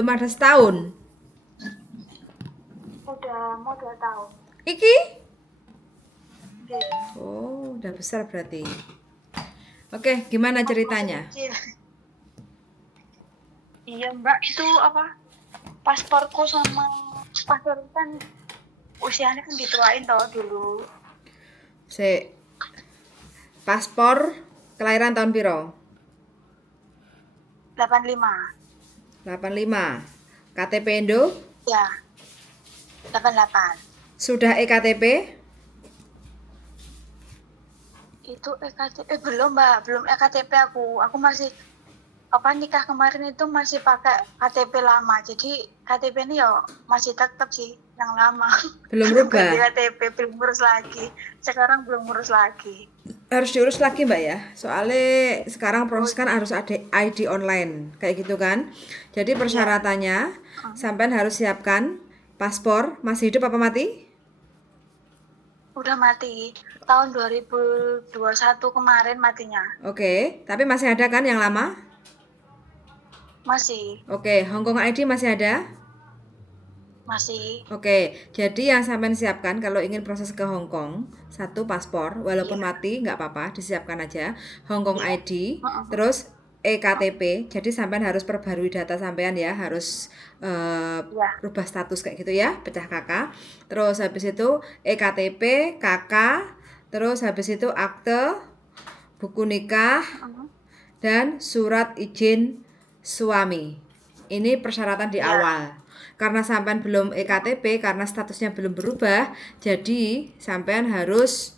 Belum ada setahun. Udah mau 2 tahun. Iki? Oke. Oh, udah besar berarti. Oke, gimana Masih ceritanya? kecil. Iya Mbak, itu apa? Pasporku sama paspor kan usianya kan dituain toh dulu. Se paspor kelahiran tahun piro? 85. 85. KTP Indo? Ya, 88. Sudah EKTP? Itu EKTP belum Mbak, belum EKTP aku. Aku masih nikah kemarin itu masih pakai KTP lama. Jadi KTP ini ya masih tetap sih yang lama. Belum Belum ganti rubah. KTP, belum ngurus lagi. Sekarang belum ngurus lagi. Harus diurus lagi Mbak ya. Soalnya sekarang Oh proses kan harus ada ID online kayak gitu kan. Jadi iya. persyaratannya sampean harus siapkan paspor masih hidup apa mati? Udah mati. Tahun 2021 kemarin matinya. Oke, tapi masih ada kan yang lama? Masih. Oke, Hongkong ID masih ada? Masih. Oke, jadi yang sampean siapkan kalau ingin proses ke Hong Kong, satu paspor, walaupun Iya. mati nggak apa-apa, disiapkan aja. Hong Kong Iya. ID, Heeh. terus EKTP. Jadi sampean harus perbarui data sampean ya, harus Iya. rubah status kayak gitu ya, pecah kakak. Terus habis itu EKTP, KK, terus habis itu akte, buku nikah, Heeh. dan surat izin suami. Ini persyaratan di Iya. awal. Karena sampean belum EKTP, karena statusnya belum berubah, jadi sampean harus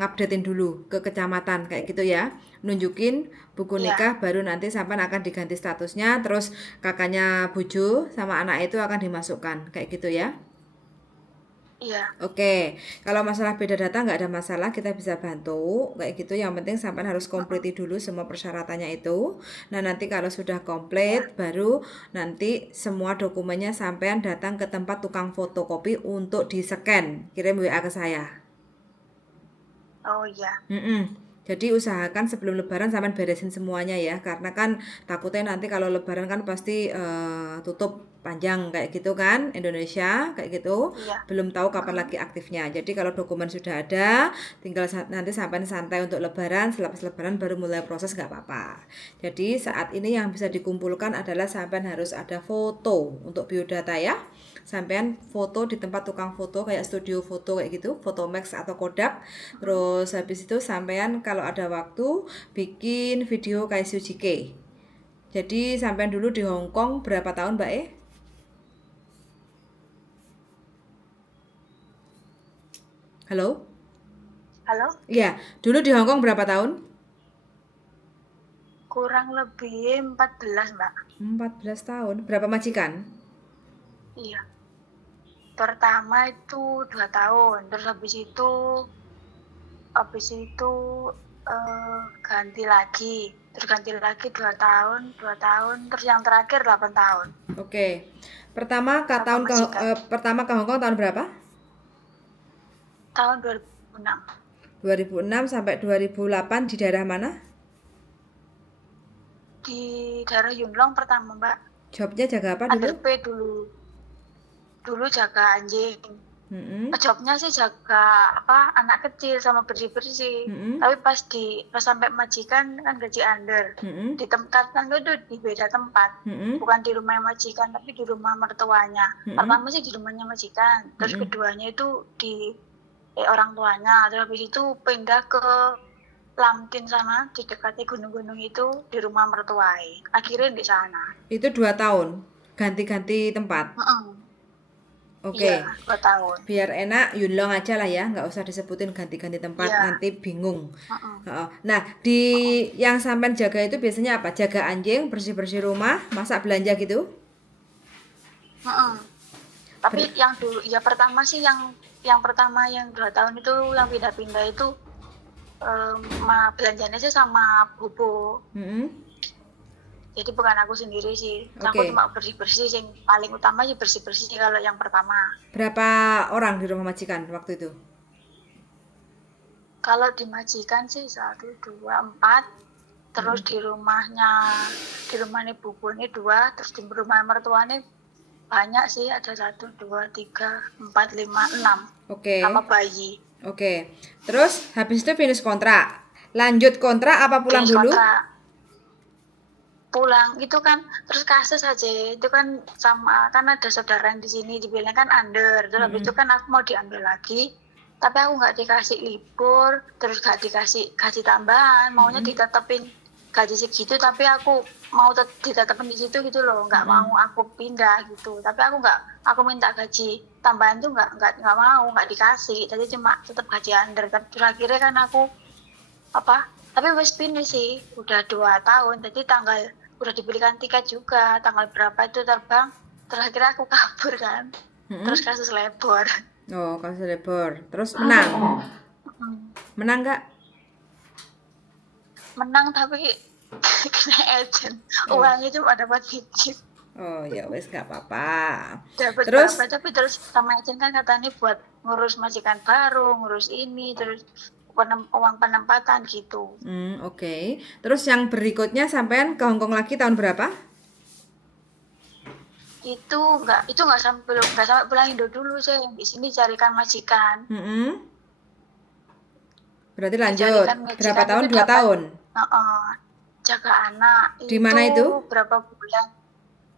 ngupdatein dulu ke kecamatan kayak gitu ya. Nunjukin buku Iya. nikah baru nanti sampean akan diganti statusnya, terus kakaknya bojo sama anak itu akan dimasukkan kayak gitu ya. Iya. Oke, kalau masalah beda data nggak ada masalah, kita bisa bantu kayak gitu. Yang penting sampai harus Heeh. kompleti dulu semua persyaratannya itu. Nah, nanti kalau sudah Iya. komplit, baru nanti semua dokumennya sampean datang ke tempat tukang fotokopi untuk di-scan. Kirim WA ke saya. Oh iya. Mm-mm. Jadi usahakan sebelum lebaran sampean beresin semuanya ya, karena kan takutnya nanti kalau lebaran kan pasti tutup panjang kayak gitu kan, Indonesia kayak gitu, Iya. belum tahu kapan Heeh. lagi aktifnya. Jadi kalau dokumen sudah ada, tinggal nanti sampean santai untuk lebaran, selepas lebaran baru mulai proses nggak apa-apa. Jadi saat ini yang bisa dikumpulkan adalah sampean harus ada foto untuk biodata ya. Sampean foto di tempat tukang foto kayak studio foto kayak gitu, Photomax atau Kodak. Heeh. Terus habis itu sampean kalau ada waktu bikin video kayak Suzuki. Jadi sampean dulu di Hong Kong berapa tahun Mbak E? Halo? Halo? Iya, dulu di Hong Kong berapa tahun? Kurang lebih 14 Mbak. 14 tahun. Berapa majikan? Iya. Pertama itu 2 tahun. Terus habis itu ganti lagi. Terus ganti lagi 2 tahun. Terus yang terakhir 8 tahun. Oke. Pertama ke Berapa majikan? pertama ke Hong Kong tahun berapa? Tahun 2006. 2006 sampai 2008 di daerah mana? Di daerah Yunlong pertama Mbak. Jobnya jaga apa dulu? Underpay dulu. Dulu jaga anjing. Mm-mm. Jobnya sih jaga anak kecil sama bersih-bersih. Mm-mm. Tapi pas sampai majikan kan gaji under. Mm-mm. Di tempat kan itu di beda tempat. Mm-mm. Bukan di rumah majikan tapi di rumah mertuanya. Mm-mm. Pertama sih di rumahnya majikan. Terus Mm-mm. keduanya itu di orang tuanya. Terus habis itu pindah ke Lamtin sana di dekatnya gunung-gunung itu di rumah mertuai. Akhirnya di sana. Itu 2 tahun. Ganti-ganti tempat. Heeh. Oke. Iya, 2 tahun. Biar enak Yunlong aja lah ya, nggak usah disebutin ganti-ganti tempat, Iya. nanti bingung. Heeh. Heeh. Nah, di Heeh. yang sampean jaga itu biasanya apa? Jaga anjing, bersih-bersih rumah, masak belanja gitu? Heeh. Tapi Ber- yang dulu ya pertama sih yang pertama yang 2 tahun itu yang pindah-pindah itu belanjanya sih sama bobo. Mm-mm. Jadi bukan aku sendiri sih. Aku Oke. cuma bersih-bersih sih paling utama sih bersih-bersih kalau yang pertama. Berapa orang di rumah majikan waktu itu? Kalau di majikan sih 1, 2, 4. terus di rumahnya ibuku ini 2, terus di rumah mertuanya banyak sih, ada 1, 2, 3, 4, 5, 6 Oke. sama bayi. Oke. Terus habis itu finish kontrak. Lanjut kontrak apa pulang Finish dulu? kontrak. Pulang itu kan terus kasus aja itu kan, sama kan ada saudara yang di sini dibilang kan under, terus habis itu kan aku mau diambil lagi, tapi aku nggak dikasih libur, terus nggak dikasih gaji tambahan, maunya ditetepin gaji segitu, tapi aku mau ditetepin di situ gitu loh, nggak mau aku pindah gitu, tapi aku minta gaji tambahan tuh nggak mau, nggak dikasih, jadi cuma tetap gaji under. Terus akhirnya kan aku tapi wes finish sih udah 2 tahun, jadi udah dibelikan tiket juga, tanggal berapa itu terbang, terakhir aku kabur kan, terus kasus labor. Oh, kasus labor. Terus menang. Menang nggak? Menang tapi kena agent, uangnya cuma dapat dikit. Oh ya wes nggak apa-apa. Dapat Terus berapa, tapi terus sama agent kan katanya buat ngurus majikan baru, ngurus ini, terus uang penempatan gitu. Oke. Terus yang berikutnya sampean ke Hong Kong lagi tahun berapa? Itu nggak sampai pulang Indo dulu sih, di sini carikan majikan. Berarti lanjut. Dicarikan majikan Berapa tahun? itu 2 tahun. Jaga anak. Di mana itu?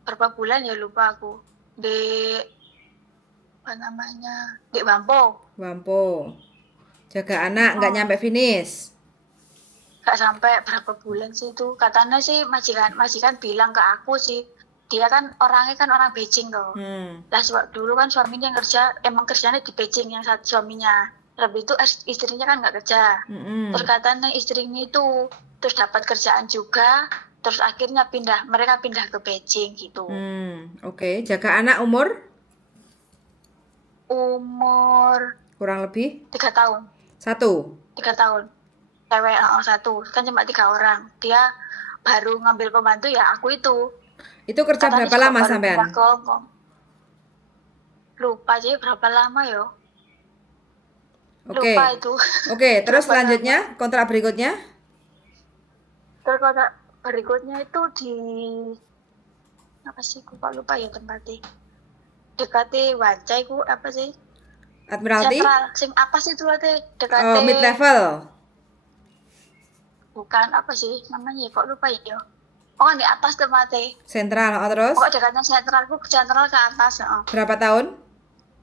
Berapa bulan ya lupa aku. Di Wampo. Wampo. Jaga anak nggak nyampe finish. Nggak sampai berapa bulan sih itu. Katanya sih majikan bilang ke aku sih, dia kan orangnya kan orang Beijing tuh. Lah dulu kan suaminya emang kerjanya di Beijing yang satu suaminya. Lebih itu istrinya kan nggak kerja. Terus katanya istrinya itu terus dapat kerjaan juga, terus akhirnya mereka pindah ke Beijing gitu. Oke. Jaga anak umur kurang lebih 3 tahun. 1. 3 tahun. Cewek 1, kan cuma 3 orang. Dia baru ngambil pembantu ya aku itu. Itu kerja Katanya berapa lama sampean? Lupa aja berapa lama yo. Oke. Lupa itu. Oke, terus selanjutnya kontrak berikutnya? Terus kontrak berikutnya itu di apa sih? Aku lupa ya tempatnya. Dekati Wancai ku apa sih? Admiralty? Sentral. Sing apa sih itu dekati? Oh, mid level. Bukan, apa sih namanya, kok lupa ya. Oh, di atas tempatnya. Sentral, terus? Pokoknya dekatnya sentral ke atas. Berapa tahun?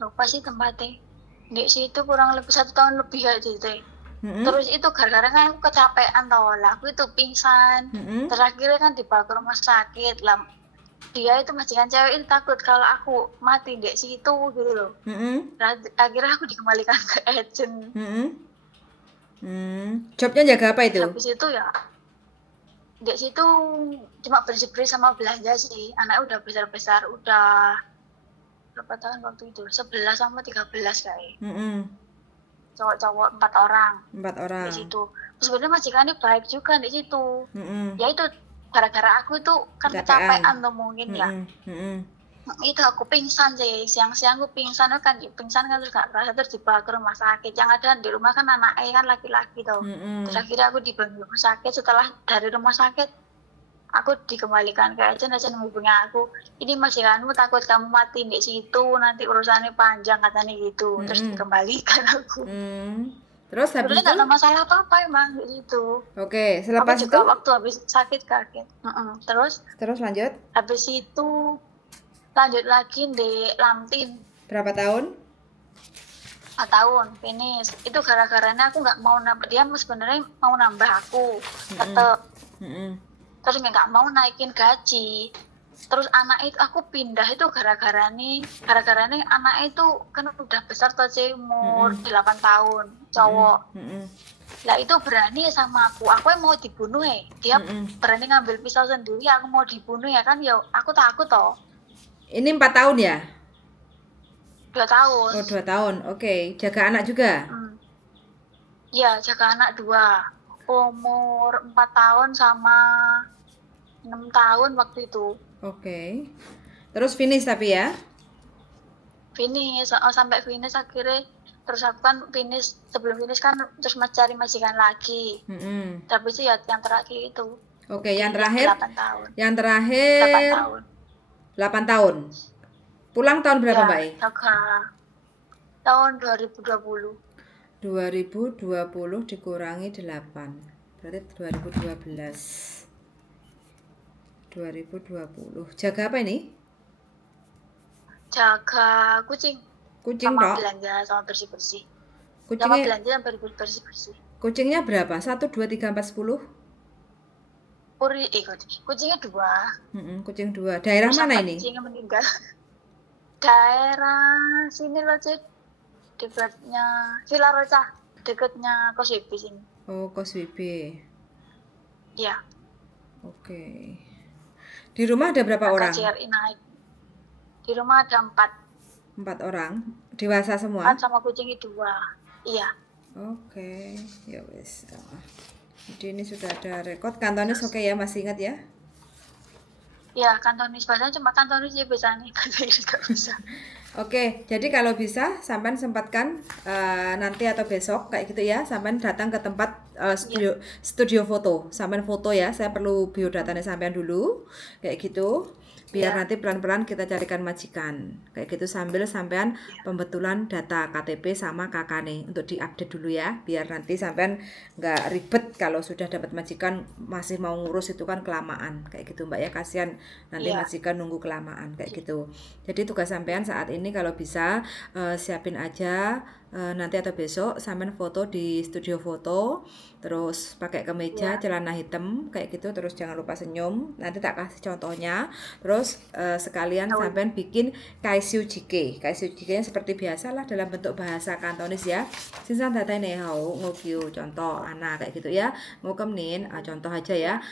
Lupa sih tempatnya. Di situ kurang lebih 1 tahun lebih kayak gitu. Terus itu gara-gara kan aku kecapean tau lah, aku itu pingsan. Terakhirnya kan dibawa ke rumah sakit lah. Dia itu majikan cewek itu takut kalau aku mati di situ gitu loh. Akhirnya aku dikembalikan ke agent. Jobnya jaga apa itu? Habis itu ya di situ cuma bersih-bersih sama belanja sih. Anaknya udah besar-besar, udah berapa tahun waktu itu? 11 sama 13 kayak. Cowok-cowok 4 orang. 4 orang. Di situ. Sebenarnya majikannya baik juga di situ. Ya itu gara-gara aku tuh kan kecapean tuh mungkin ya. Itu aku pingsan sih, siang-siang aku pingsan kan terus gak kerasa, terus dibawa ke rumah sakit. Yang ada di rumah kan anaknya kan laki-laki tuh. Terus akhirnya aku dibawa ke rumah sakit. Setelah dari rumah sakit aku dikembalikan ke agent menghubungi aku, ini majikanmu takut kamu mati di situ, nanti urusannya panjang katanya gitu. Terus dikembalikan aku. Terus habis itu? Nggak ada masalah apa-apa emang gitu. Oke, selepas aku juga itu? waktu habis sakit kaget. Terus lanjut? Habis itu lanjut lagi di Lamtin. Berapa tahun? 4 tahun finish. Itu gara-garanya aku nggak mau nambah, dia sebenarnya mau nambah aku tetep. Terus nggak mau naikin gaji. Terus anak itu aku pindah itu gara-gara anak itu kan udah besar tuh sih, umur 8 tahun, cowok. Lah itu berani sama aku yang mau dibunuh ya. Dia berani ngambil pisau sendiri, aku mau dibunuh ya kan, ya aku takut toh. Ini 4 tahun ya? 2 tahun. Oh, 2 tahun. Oke. Jaga anak juga? Iya, jaga anak 2. Umur 4 tahun sama 6 tahun waktu itu. Oke. Terus finish tapi ya? Finish, sampai finish akhirnya Terus aku kan finish, sebelum finish kan terus cari majikan lagi. Tapi itu ya yang terakhir itu. Oke, yang Di terakhir 8 tahun. yang 8 terakhir tahun. 8 tahun. Pulang tahun berapa, Ya, Mbak E? tahun 2020. 2020 dikurangi 8. Berarti 2012. 2020. Jaga apa ini? Jaga kucing. Kucing Sama dok. belanja, sama bersih-bersih. Sama Kucingnya belanja sama bersih-bersih. kucingnya berapa? 1, 2, 3, 4, 10? Kucingnya 2. Kucing 2. Daerah Terus mana sampai ini? kucingnya meninggal. Daerah sini loh, Cik. Dekatnya Villa Roca, dekatnya Koswibi sini. Oh, Koswibi. Iya. Oke. Di rumah ada berapa orang? KCRI naik. Di rumah ada 4. 4 orang. Dewasa semua? 4 sama kucingnya 2. Iya. Oke. Ya wes. Jadi ini sudah ada rekod. Kantonis oke ya, masih ingat ya? Ya, kantonis bahasanya cuma kantonis ya bisa nih, kantonis nggak bisa. Oke, jadi kalau bisa sampean sempatkan nanti atau besok kayak gitu ya, sampean datang ke tempat studio foto, sampean foto ya. Saya perlu biodatanya sampean dulu, kayak gitu. Biar nanti pelan-pelan kita carikan majikan, kayak gitu sambil sampean pembetulan data KTP sama KK untuk diupdate dulu ya. Biar nanti sampean nggak ribet kalau sudah dapat majikan masih mau ngurus, itu kan kelamaan, kayak gitu Mbak ya. Kasihan nanti majikan nunggu kelamaan kayak gitu. Jadi tugas sampean saat ini kalau bisa siapin aja nanti atau besok sampean foto di studio foto, terus pakai kemeja celana hitam kayak gitu, terus jangan lupa senyum. Nanti tak kasih contohnya. Terus sekalian sampean bikin kaisyu jike. Kaisyu jike-nya seperti biasalah dalam bentuk bahasa Kantonis ya. Sinsan data ini ngokiu contoh anak kayak gitu ya. Ngokemin contoh aja ya.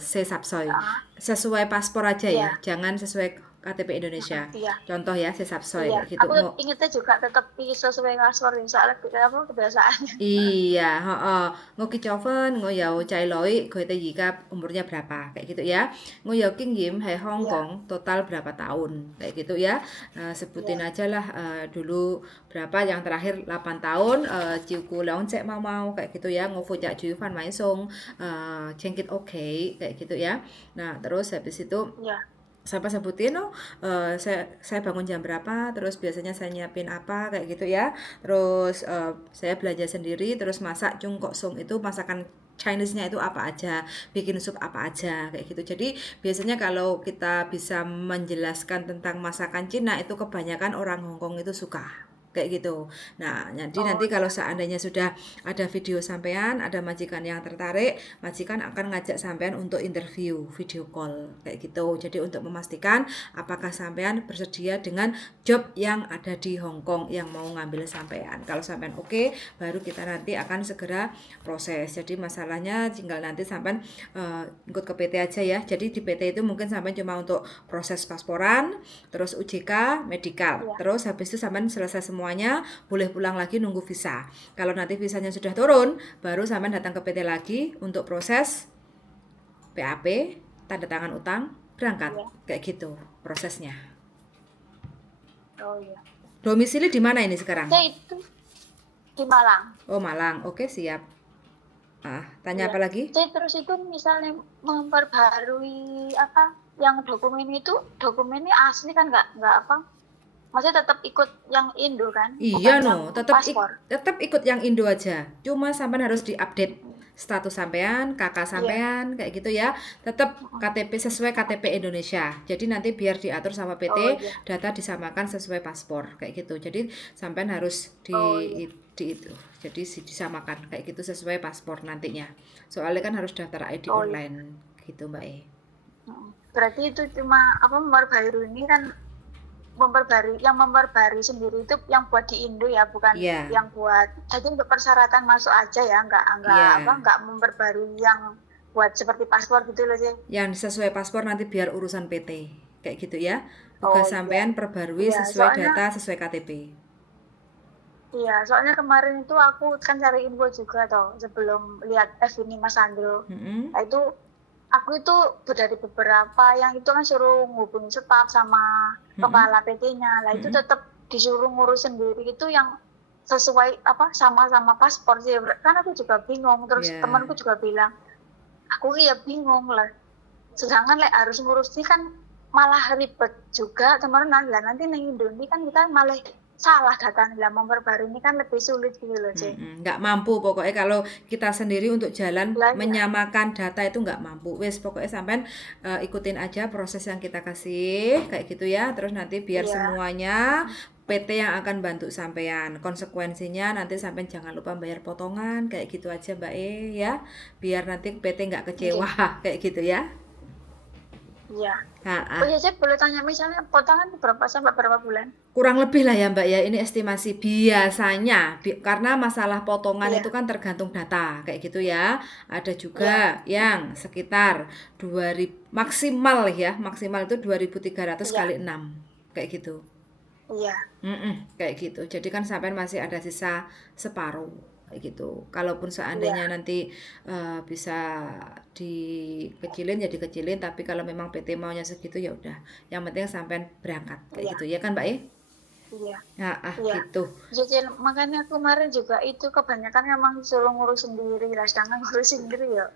Se sapsoy. Sesuai paspor aja ya. Jangan sesuai KTP Indonesia. Contoh ya, se sapsoy gitu. Aku ingetnya juga tetap sesuai paspor soalnya apa kebiasaannya. Iya, ngoki choven, ngoyau chai loi, goite yika umurnya berapa, kayak gitu ya. Ngoyau kinggim, hai Hong Kong, total berapa tahun, kayak gitu ya. Sebutin aja lah dulu berapa, yang terakhir 8 tahun, ciuku leong cek mau kayak gitu ya. Ngofu cak cuy fan main song, cengkit oke, kayak gitu ya. Nah, terus habis itu sampai sebutin saya bangun jam berapa, terus biasanya saya nyiapin apa kayak gitu ya. Terus saya belanja sendiri, terus masak kok sung itu masakan Chinese-nya itu apa aja, bikin sup apa aja kayak gitu. Jadi biasanya kalau kita bisa menjelaskan tentang masakan Cina itu kebanyakan orang Hong Kong itu suka kayak gitu. Nah, jadi nanti kalau seandainya sudah ada video sampean, ada majikan yang tertarik, majikan akan ngajak sampean untuk interview video call kayak gitu. Jadi untuk memastikan apakah sampean bersedia dengan job yang ada di Hong Kong yang mau ngambil sampean. Kalau sampean oke, baru kita nanti akan segera proses. Jadi masalahnya tinggal nanti sampean ikut ke PT aja ya. Jadi di PT itu mungkin sampean cuma untuk proses pasporan, terus UJK, medikal. Terus habis itu sampean selesai semuanya, boleh pulang lagi nunggu visa. Kalau nanti visanya sudah turun, baru sampean datang ke PT lagi untuk proses PAP, tanda tangan utang, berangkat. Kayak gitu prosesnya. Oh iya. Domisili di mana ini sekarang? Saya itu di Malang. Oh, Malang. Oke, siap. Tanya apa lagi? Saya terus itu misalnya memperbarui apa yang dokumennya asli kan nggak apa? Maksudnya tetap ikut yang Indo kan? Iya tetap ikut yang Indo aja. Cuma sampean harus diupdate status sampean, kakak sampean kayak gitu ya. Tetap KTP sesuai KTP Indonesia. Jadi nanti biar diatur sama PT, data disamakan sesuai paspor kayak gitu. Jadi sampean harus itu. Jadi disamakan kayak gitu sesuai paspor nantinya. Soalnya kan harus daftar ID online gitu, Mbak E. Berarti itu cuma apa memperbarui ini kan memperbarui sendiri itu yang buat di Indo ya, bukan yang buat jadi untuk persyaratan masuk aja ya, enggak memperbarui yang buat seperti paspor gitu loh sih. Yang sesuai paspor nanti biar urusan PT kayak gitu ya. Tugas sampean perbarui sesuai data sesuai KTP. Iya, soalnya kemarin itu aku kan cari info juga toh sebelum lihat ini Mas Andro. Nah itu aku itu dari beberapa yang itu kan suruh ngubungin staf sama kepala PT-nya. Lah itu tetap disuruh ngurus sendiri itu yang sesuai apa sama-sama paspor sih. Kan aku juga bingung. Terus Ya. temanku juga bilang, aku ya bingung lah. Sedangkan harus ngurus ini kan malah ribet juga teman-teman. Lah nanti nang Indonesia kan kita malah salah datanya lah, memperbarui ini kan lebih sulit gitu loh, Cek. Nggak mampu pokoknya kalau kita sendiri untuk jalan Lah ya, menyamakan data itu nggak mampu. Wes pokoknya sampean ikutin aja proses yang kita kasih kayak gitu ya. Terus nanti biar iya, semuanya PT yang akan bantu sampean. Konsekuensinya nanti sampean jangan lupa bayar potongan kayak gitu aja Mbak ya. Biar nanti PT nggak kecewa kayak gitu ya. iya. Ha, Oh iya, Cek, boleh tanya misalnya potongan berapa sampai berapa bulan? kurang lebih lah ya Mbak ya, ini estimasi biasanya karena masalah potongan Iya, itu kan tergantung data kayak gitu ya. Ada iya, juga yang sekitar 2000 maksimal ya, maksimal itu 2.300 iya, kali 6 kayak gitu. iya, Kayak gitu. Jadi kan sampai masih ada sisa separuh kayak gitu. Kalaupun iya, seandainya nanti bisa dikecilin ya dikecilin, tapi kalau memang PT maunya segitu ya udah. Yang penting sampai berangkat kayak iya, gitu ya kan Mbak E? iya, Nah, iya. gitu. Jadi makanya aku kemarin juga itu kebanyakan emang disuruh ngurus sendiri lah, sedangkan ngurus sendiri ya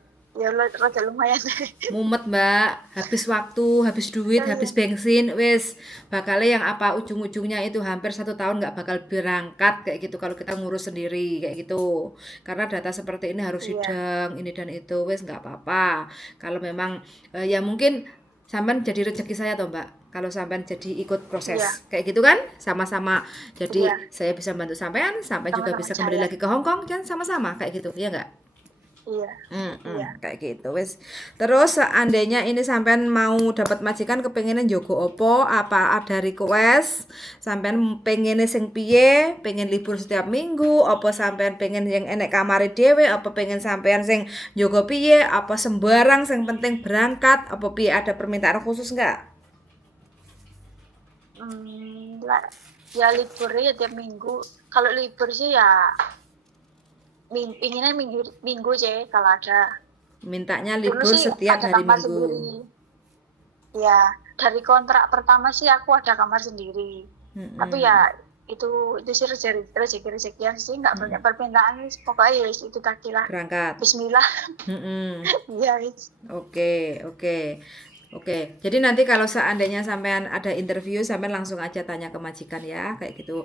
rada lumayan. Mumet Mbak, habis waktu, habis duit, Iya, habis bensin, wes bakalnya yang apa ujung-ujungnya itu hampir 1 tahun nggak bakal berangkat kayak gitu kalau kita ngurus sendiri kayak gitu. Karena data seperti ini harus iya, sidang ini dan itu, wes nggak apa-apa. Kalau memang ya mungkin sampean jadi rezeki saya toh Mbak. Kalau sampean jadi ikut iya, proses kayak gitu kan, sama-sama. Jadi iya, saya bisa bantu sampean, sampean juga sama-sama bisa kembali jalan. lagi ke Hong Kong kan sama-sama kayak gitu, ya nggak? Iya, iya, Kayak gitu wes. Terus seandainya ini sampean mau dapat majikan kepengenan jogo opo, apa ada request, sampean pengennya sing piye, pengen libur setiap minggu, apa sampean pengen yang enek kamare dhewe, apa pengen sampean sing jogo piye, apa sembarang sing penting berangkat, apa piye ada permintaan khusus enggak? lah, ya liburnya ya tiap minggu. Kalau libur sih ya pinginnya minggu minggu Cek, kalau ada. Mintanya Dulu libur sih setiap ada hari kamar Minggu. sendiri. Ya, dari kontrak pertama sih aku ada kamar sendiri. Tapi Mm-mm. ya itu sih rezeki-rezekian sih, nggak banyak permintaan sih. Pokoknya ya itu tadi lah. Berangkat. Bismillah. Mm-mm. Ya, wis. Oke, oke. Oke, jadi nanti kalau seandainya sampean ada interview, sampean langsung aja tanya ke majikan ya, kayak gitu.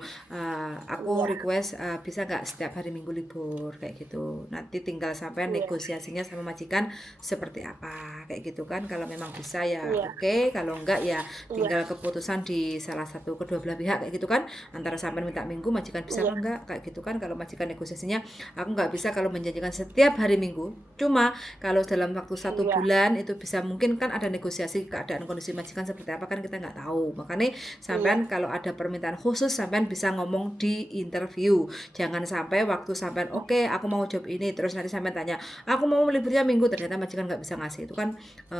Aku Iya, request bisa nggak setiap hari Minggu libur, kayak gitu. Nanti tinggal sampean iya, negosiasinya sama majikan seperti apa, kayak gitu kan. Kalau memang bisa ya iya, oke, kalau enggak ya iya, tinggal keputusan di salah satu kedua belah pihak kayak gitu kan. Antara sampean minta Minggu, majikan bisa iya, apa enggak, kayak gitu kan. Kalau majikan negosiasinya, aku nggak bisa kalau menjanjikan setiap hari Minggu. Cuma kalau dalam waktu 1 bulan itu bisa mungkin kan ada negosiasi keadaan kondisi majikan seperti apa kan kita nggak tahu. Makanya iya, sampean kalau ada permintaan khusus sampean bisa ngomong di interview. Jangan sampai waktu sampean oke aku mau job ini terus nanti sampean tanya aku mau liburnya minggu ternyata majikan nggak bisa ngasih. Itu kan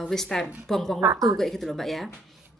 waste time, buang-buang ah, waktu ah, kayak gitu loh Mbak ya.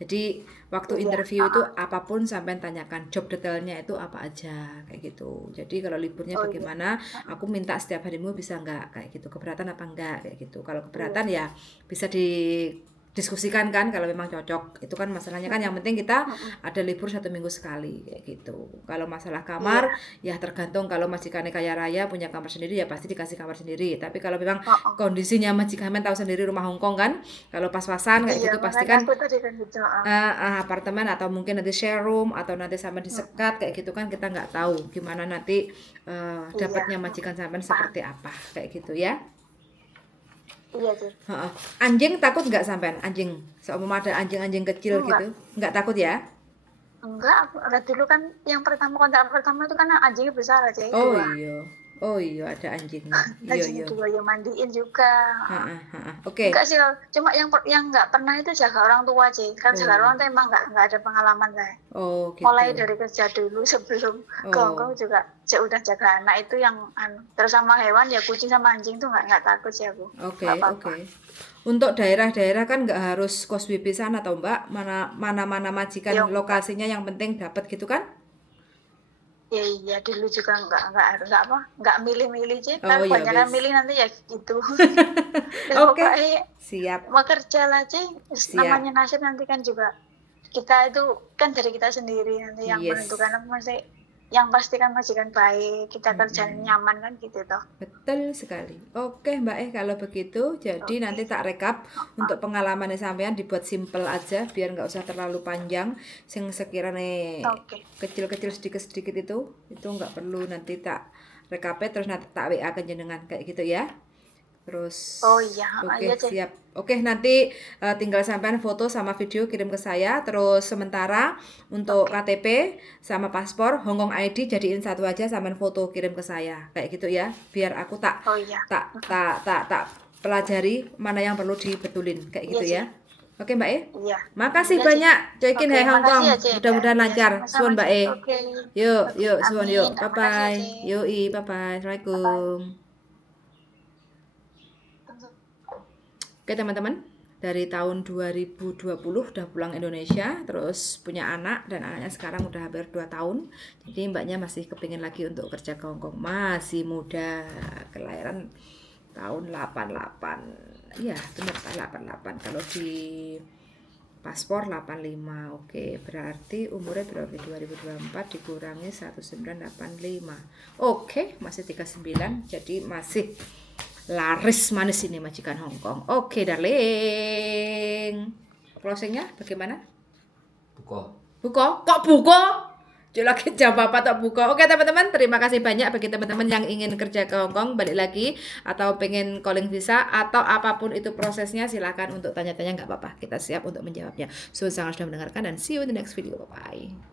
Jadi waktu iya, interview ah, itu ah. apapun sampean tanyakan job detailnya itu apa aja kayak gitu. Jadi kalau liburnya Oh iya, bagaimana, ah, ah. aku minta setiap harimu bisa nggak kayak gitu. Keberatan apa enggak kayak gitu. Kalau Iya, keberatan ya bisa didiskusikan kan kalau memang cocok. Itu kan masalahnya kan yang penting kita mm, mm. ada libur 1 minggu sekali kayak gitu. Kalau masalah Iya, kamar ya tergantung kalau majikannya kaya raya punya kamar sendiri ya pasti dikasih kamar sendiri. Tapi kalau memang ah, ah. kondisinya majikan tahu sendiri rumah Hongkong kan, kalau pas-pasan kayak Iya, gitu pasti makanya kan aku tadi kan gitu. Ah. apartemen atau mungkin nanti share room atau nanti sama Mm, mm. disekat kayak gitu kan kita nggak tahu gimana nanti Iya, dapatnya mm, majikan mm. sampean Paham. seperti apa kayak gitu ya. Iya sih. Heeh. Anjing takut nggak sampean? Anjing, seumpama ada anjing-anjing kecil Enggak, gitu, nggak takut ya? enggak. Dulu kan yang pertama kontrak pertama itu kan anjingnya besar aja Oh dua. iya, oh iya ada anjingnya. Iya Anjingnya iya. dua yang mandiin juga. Ah. Heeh, heeh. Oke. Enggak sih, cuma yang nggak pernah itu jaga orang tua aja. Kan jaga Oh, orang tua emang nggak ada pengalaman saya. oh Mulai gitu. dari kerja dulu sebelum ke Oh, Hongkong juga udah jaga anak itu yang terus sama hewan ya kucing sama anjing tuh nggak takut sih aku. oke Nggak oke. apa-apa. Untuk daerah-daerah kan nggak harus kos BP sana atau Mbak, mana majikan Ya enggak. lokasinya yang penting dapat gitu kan? Ya iya dulu juga nggak apa nggak milih-milih sih. Oh Kan ya kebanyakan wis. milih nanti ya gitu. Ya Oke, pokoknya siap, mau kerja lah sih siap. namanya nasib nanti kan juga kita itu kan dari kita sendiri nanti yang Yes. menentukan apa masih yang pasti kan majikan baik, kita kerjaan nyaman kan gitu toh. Betul sekali. Oke Mbak kalau begitu, jadi Oke. nanti tak rekap untuk pengalamannya sampean dibuat simple aja biar nggak usah terlalu panjang. Sing sekiranya Oke. kecil-kecil sedikit-sedikit itu nggak perlu, nanti tak rekapnya terus nanti tak WA ke jenengan kayak gitu ya. Terus Oh iya, oke iya deh. siap. Oke nanti tinggal sampean foto sama video kirim ke saya. Terus sementara untuk Oke. KTP sama paspor Hongkong ID jadiin satu aja, sampean foto kirim ke saya kayak gitu ya. Biar aku tak Oh iya. pelajari mana yang perlu dibetulin kayak Iya gitu sih. ya. Oke Mbak Iya. Makasih Iya sih. banyak cekin Oke, Hai Hong makasih Kong. ya, Cek. Mudah-mudahan Iya, lancar. sama-sama, Suwun Mbak Cek. Oke. Yuk, Oke, suwun amin. yuk. Bye Makasih ya, bye. Cek. Yoi, bye bye. Bye-bye. Assalamualaikum. Oke teman-teman, dari tahun 2020 udah pulang Indonesia, terus punya anak, dan anaknya sekarang udah hampir 2 tahun. Jadi mbaknya masih kepingin lagi untuk kerja ke Hongkong. Masih muda, kelahiran tahun 88. Iya benar 88. Kalau di paspor 85. Oke, berarti umurnya berapa? 2024 dikurangi 1985. Oke, masih 39, jadi masih laris manis ini majikan Hongkong. Oke, darling. Closingnya bagaimana? Buko? Kok buko? Cuk lagi jam apa tak buka. Oke teman-teman, terima kasih banyak bagi teman-teman yang ingin kerja ke Hongkong balik lagi atau pengen calling visa atau apapun itu prosesnya, silakan untuk tanya-tanya, nggak apa-apa. Kita siap untuk menjawabnya. So, sangat sudah mendengarkan dan see you in the next video. Bye bye.